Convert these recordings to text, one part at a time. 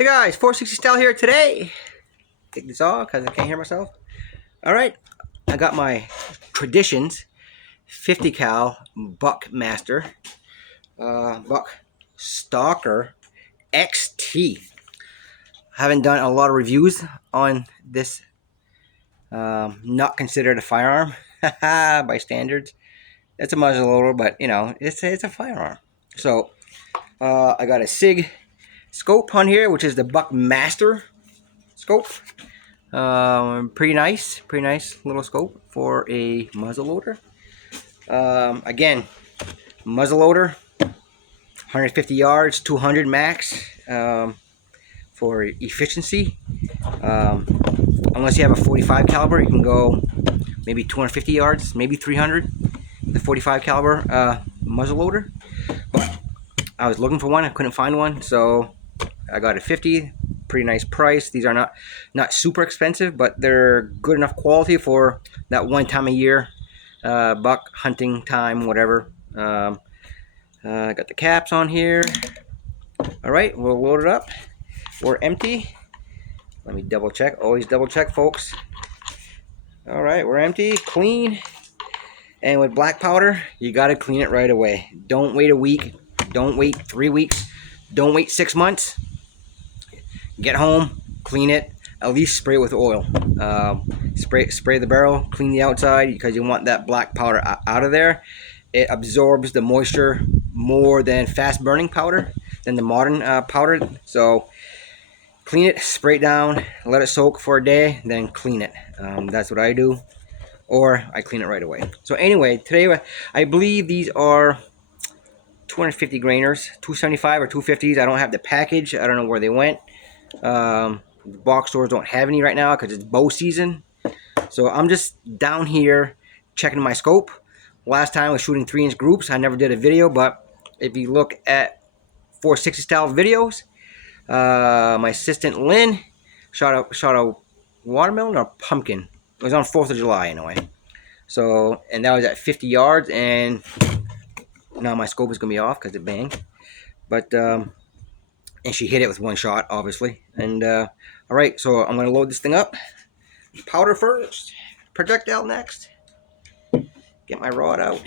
Hey guys, 460 style here today. Take this off because I can't hear myself. Alright, I got my Traditions 50 cal BuckStalker XT. Haven't done a lot of reviews on this. Not considered a firearm by standards. It's a muzzleloader, but you know, it's a firearm. So I got a SIG scope on here, which is the Buckmaster scope. Pretty nice little scope for a muzzleloader. Again, muzzleloader, 150 yards, 200 max for efficiency. Unless you have a 45 caliber, you can go maybe 250 yards, maybe 300. The 45 caliber muzzleloader. But I was looking for one, I couldn't find one, so I got a 50. Pretty nice price. These are not super expensive, but they're good enough quality for that one time a year buck hunting time, whatever. I got the caps on here. All right, we'll load it up. We're empty. Let me double check. Always double check, folks. All right, we're empty, clean. And with black powder, you got to clean it right away. Don't wait a week. Don't wait 3 weeks. Don't wait 6 months. Get home, clean it, at least spray it with oil. Spray the barrel, clean the outside, because you want that black powder out of there. It absorbs the moisture more than fast burning powder, than the modern powder. So clean it, spray it down, let it soak for a day, then clean it. That's what I do, or I clean it right away. So anyway, today I believe these are 250 grainers, 275 or 250s. I don't have the package. I don't know where they went. Box stores don't have any right now because it's bow season. So I'm just down here checking my scope. Last time I was shooting 3-inch groups. I never did a video, but if you look at 460 style videos, my assistant Lynn shot a watermelon or pumpkin. It was on 4th of July anyway. So, and that was at 50 yards, and now my scope is gonna be off because it banged. But and she hit it with one shot, obviously. And all right, so I'm gonna load this thing up. Powder first, projectile next. Get my rod out.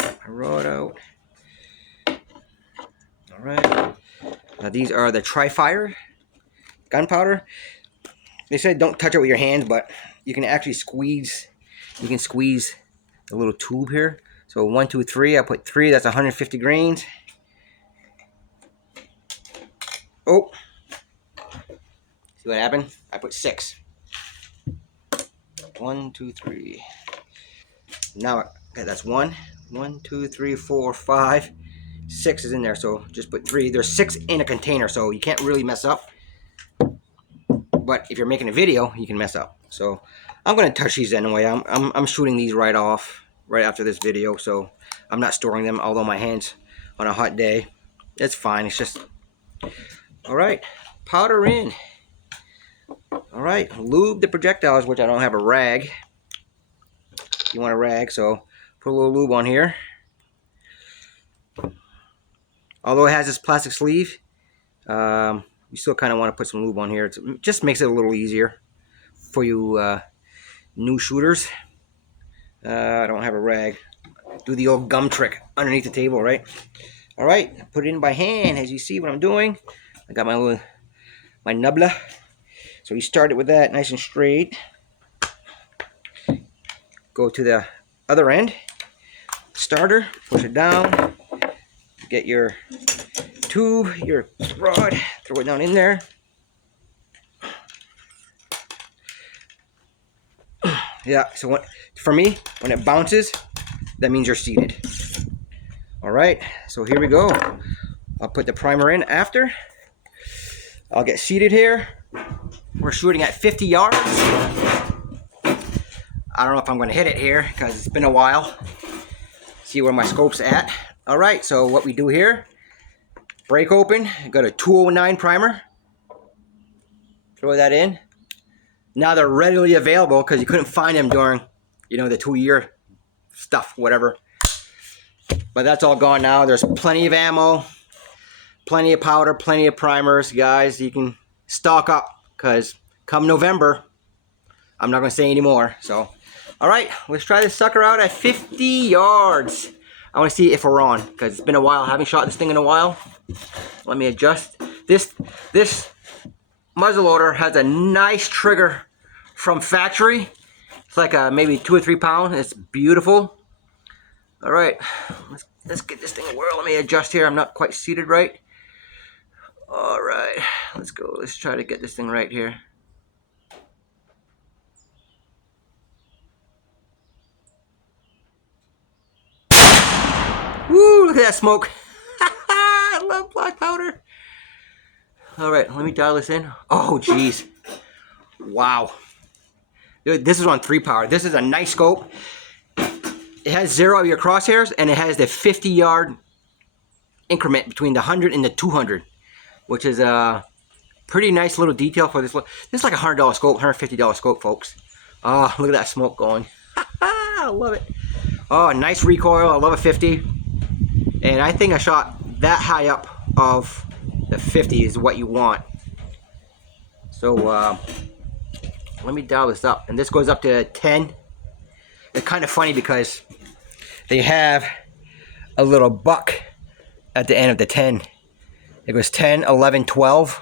My rod out. All right. Now these are the Tri-Fire gunpowder. They said don't touch it with your hands, but you can actually squeeze. You can squeeze the little tube here. So 1, 2, 3. I put 3. That's 150 grains. Oh, see what happened? I put 6. 1, 2, 3. Now, okay, that's 1, 2, 3, 4, 5. 6 is in there, so just put 3. There's 6 in a container, so you can't really mess up. But if you're making a video, you can mess up. So I'm gonna touch these anyway. I'm shooting these right off, right after this video, so I'm not storing them. Although my hands on a hot day, it's fine. It's just all right. Powder in. All right, lube the projectiles, which I don't have a rag. You want a rag, so put a little lube on here. Although it has this plastic sleeve, you still kind of want to put some lube on here. It just makes it a little easier for you new shooters. I don't have a rag. Do the old gum trick underneath the table, right? All right, put it in by hand, as you see what I'm doing. I got my nubbler. So we started with that nice and straight. Go to the other end. Starter, push it down. Get your tube, your rod, throw it down in there. Yeah, so for me, when it bounces, that means you're seated. All right, so here we go. I'll put the primer in after. I'll get seated here. We're shooting at 50 yards. I don't know if I'm going to hit it here because it's been a while. See where my scope's at. All right, so what we do here, break open, got a 209 primer. Throw that in. Now they're readily available because you couldn't find them during, you know, the 2-year stuff, whatever. But that's all gone now. There's plenty of ammo, plenty of powder, plenty of primers, guys. You can stock up because come November, I'm not going to say any more. So, all right, let's try this sucker out at 50 yards. I want to see if we're on because it's been a while. I haven't shot this thing in a while. Let me adjust. This muzzleloader has a nice trigger from factory. It's like maybe 2 or 3 pounds. It's beautiful. All right, let's get this thing whirl. Let me adjust here. I'm not quite seated right. All right, let's go. Let's try to get this thing right here. Woo, look at that smoke. I love black powder. All right, let me dial this in. Oh, geez. Wow. Dude, this is on 3 power. This is a nice scope. It has 0 of your crosshairs, and it has the 50-yard increment between the 100 and the 200, which is a pretty nice little detail for this. This is like a $100 scope, $150 scope, folks. Oh, look at that smoke going. I love it. Oh, nice recoil. I love a 50. And I think I shot that high up of the 50 is what you want. So let me dial this up. And this goes up to 10. It's kind of funny because they have a little buck at the end of the 10. It goes 10, 11, 12.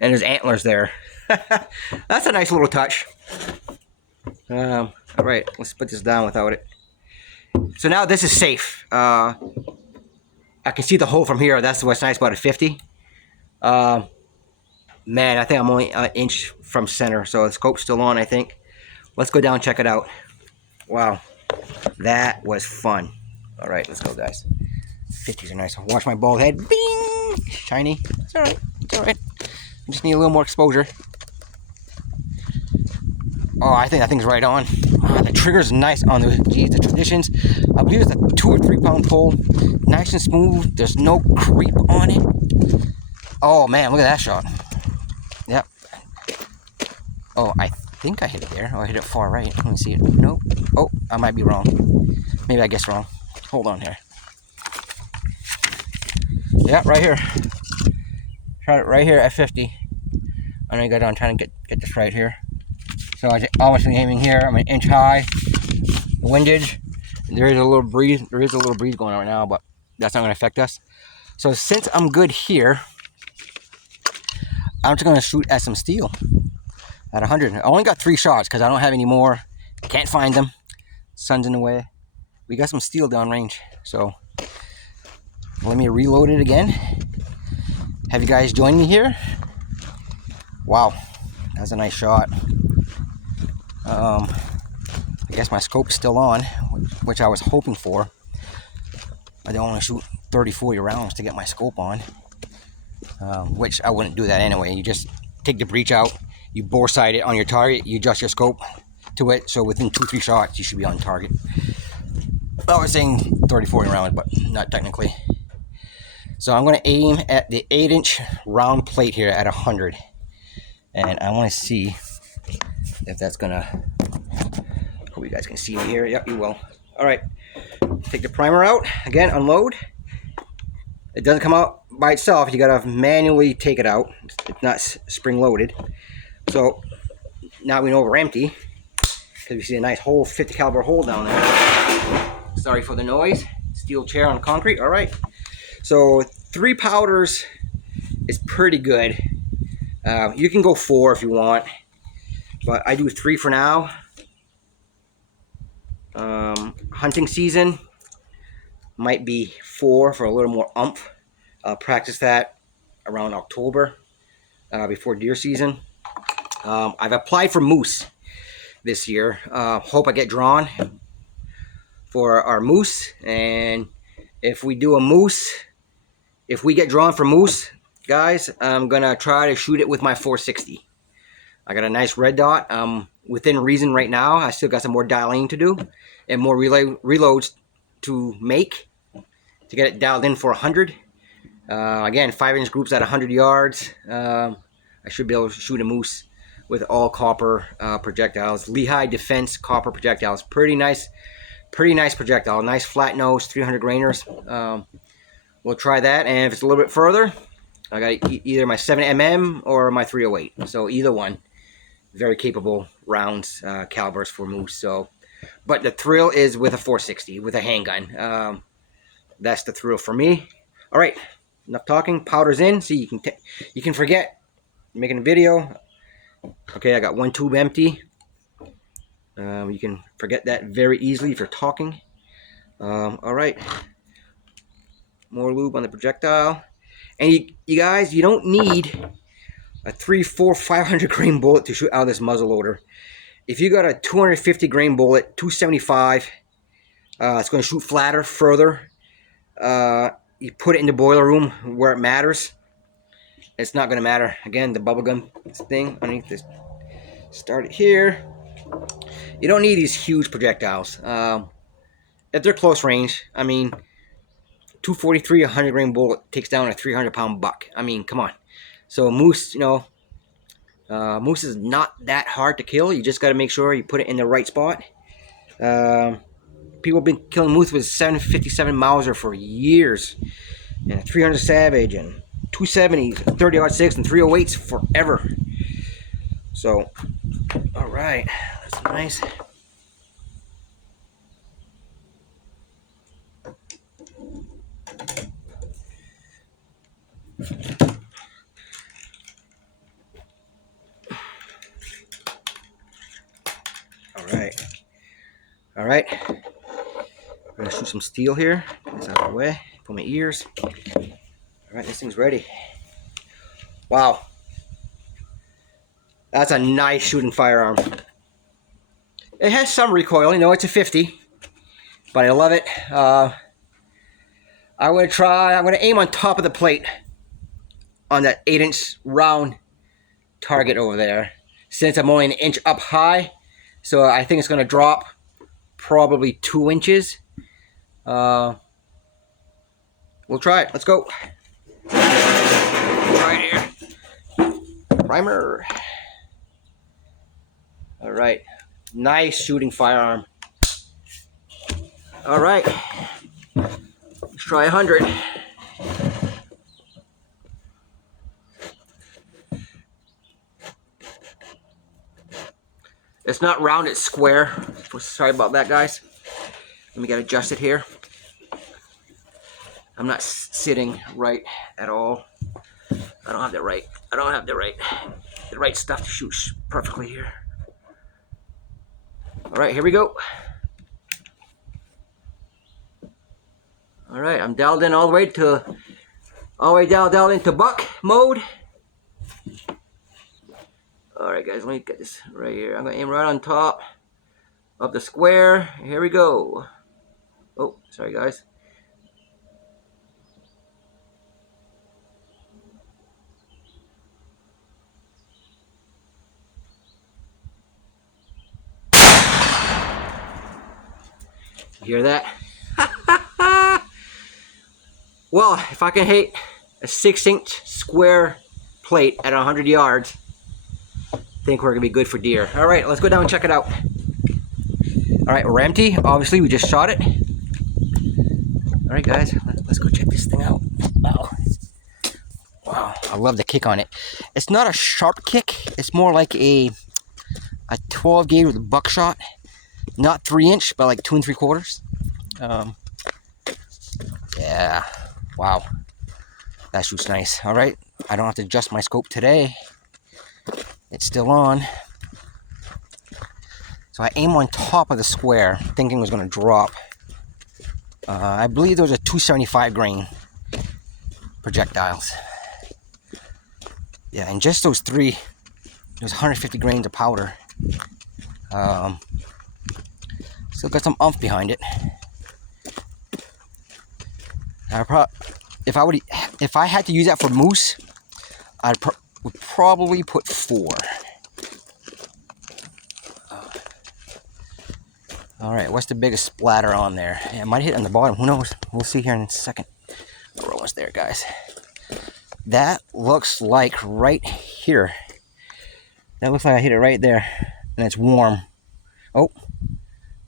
And there's antlers there. That's a nice little touch. All right, let's put this down without it. So now this is safe. I can see the hole from here. That's what's nice about a 50. Man, I think I'm only an inch from center, so the scope's still on, I think. Let's go down and check it out. Wow, that was fun. All right, let's go, guys. 50s are nice. Watch my bald head. Bing! Shiny. It's all right. It's all right. I just need a little more exposure. Oh, I think that thing's right on. Oh, the trigger's nice on the, geez, the Traditions. I believe it's a 2 or 3 pound pull. Nice and smooth. There's no creep on it. Oh, man, look at that shot. Yep. Oh, I think I hit it there. Oh, I hit it far right. Let me see it. Nope. Oh, I might be wrong. Maybe I guessed wrong. Hold on here. Yeah, right here. Shot it right here at 50. I'm gonna go down trying to get this right here. So I obviously aiming here. I'm an inch high. Windage. There is a little breeze. There is a little breeze going on right now, but that's not going to affect us. So since I'm good here, I'm just going to shoot at some steel at 100. I only got 3 shots because I don't have any more. Can't find them. Sun's in the way. We got some steel downrange. So let me reload it again. Have you guys joined me here? Wow, that's a nice shot. I guess my scope's still on, which I was hoping for. I don't want to shoot 30, 40 rounds to get my scope on, which I wouldn't do that anyway. You just take the breech out, you bore sight it on your target, you adjust your scope to it, so within 2-3 shots you should be on target. I was saying 30, 40 rounds, but not technically. So I'm going to aim at the 8-inch round plate here at 100, and I want to see if that's going to... Hope you guys can see me here. Yep, you will. All right, take the primer out again, unload. It doesn't come out by itself. You gotta manually take it out. It's not spring loaded. So now we know we're empty because we see a nice hole, 50 caliber hole down there. Sorry for the noise. Steel chair on concrete. All right, so 3 powders is pretty good. You can go 4 if you want, but I do 3 for now. Hunting season might be 4 for a little more oomph. Practice that around October before deer season. I've applied for moose this year. Hope I get drawn for our moose, and if we do a moose, if we get drawn for moose, guys, I'm gonna try to shoot it with my 460. I got a nice red dot. Within reason right now. I still got some more dialing to do and more reloads to make to get it dialed in for 100. Again, 5-inch groups at 100 yards. I should be able to shoot a moose with all copper projectiles. Lehigh Defense copper projectiles. Pretty nice Pretty nice projectile. Nice flat nose, 300 grainers. We'll try that, and if it's a little bit further, I got either my 7mm or my 308. So either one, very capable rounds, calibers for moose. So, but the thrill is with a 460 with a handgun. That's the thrill for me. All right, enough talking. Powder's in. See, you can forget making a video. Okay, I got one tube empty. You can forget that very easily if you're talking. All right, more lube on the projectile. And you guys, you don't need a 3, 4, 500 grain bullet to shoot out of this muzzle loader. If you got a 250 grain bullet, 275, it's going to shoot flatter, further. You put it in the boiler room where it matters. It's not going to matter. Again, the bubblegum thing underneath this. Start it here. You don't need these huge projectiles. If they're close range, I mean, 243, 100 grain bullet takes down a 300-pound buck. I mean, come on. So moose, you know, moose is not that hard to kill. You just got to make sure you put it in the right spot. People have been killing moose with 757 Mauser for years, and 300 Savage, and 270s, 30-06, and 308s forever. So, all right, that's nice. All right. We're gonna shoot some steel here. Get this out of the way. Put my ears. All right, this thing's ready. Wow, that's a nice shooting firearm. It has some recoil. You know, it's a 50, but I love it. I'm gonna aim on top of the plate on that 8-inch round target over there. Since I'm only an inch up high, so I think it's gonna drop probably 2 inches. We'll try it. Let's go. Right here. Primer. All right. Nice shooting firearm. All right. Let's try 100. It's not round, it's square. Sorry about that, guys. Let me get adjusted here. I'm not sitting right at all. I don't have the right stuff to shoot perfectly here. All right, here we go. All right, I'm dialed in all the way dialed into buck mode. All right, guys, let me get this right here. I'm gonna aim right on top of the square. Here we go. Oh, sorry, guys. You hear that? Well, if I can hit a 6-inch square plate at 100 yards, I think we're gonna be good for deer. All right, let's go down and check it out. All right, we're empty. Obviously, we just shot it. All right, guys, let's go check this thing out. Wow. Wow, I love the kick on it. It's not a sharp kick. It's more like a 12 gauge with a buckshot. Not 3-inch, but like 2 3/4. Yeah, wow, that shoots nice. All right, I don't have to adjust my scope today. It's still on. So I aim on top of the square, thinking it was going to drop. I believe those are 275 grain projectiles. Yeah, and just those 150 grains of powder. Still got some oomph behind it. If I had to use that for moose, would probably put 4. All right, what's the biggest splatter on there? Yeah, it might hit on the bottom. Who knows? We'll see here in a second. We're almost there, guys. That looks like right here. That looks like I hit it right there, and it's warm. Oh,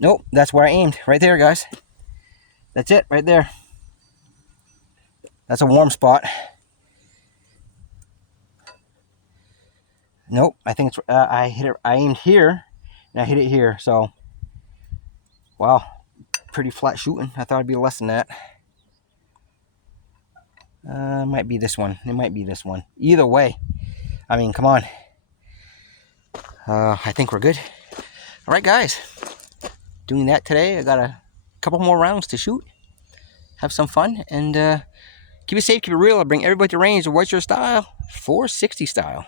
Nope, that's where I aimed. Right there, guys. That's it, right there. That's a warm spot. Nope, I think it's, I hit it, I aimed here, and I hit it here, so, wow, pretty flat shooting. I thought it'd be less than that. Might be this one. It might be this one. Either way, I mean, come on. I think we're good. All right, guys, doing that today. I got a couple more rounds to shoot. Have some fun, and keep it safe, keep it real. I'll bring everybody to range. What's your style? 460 style.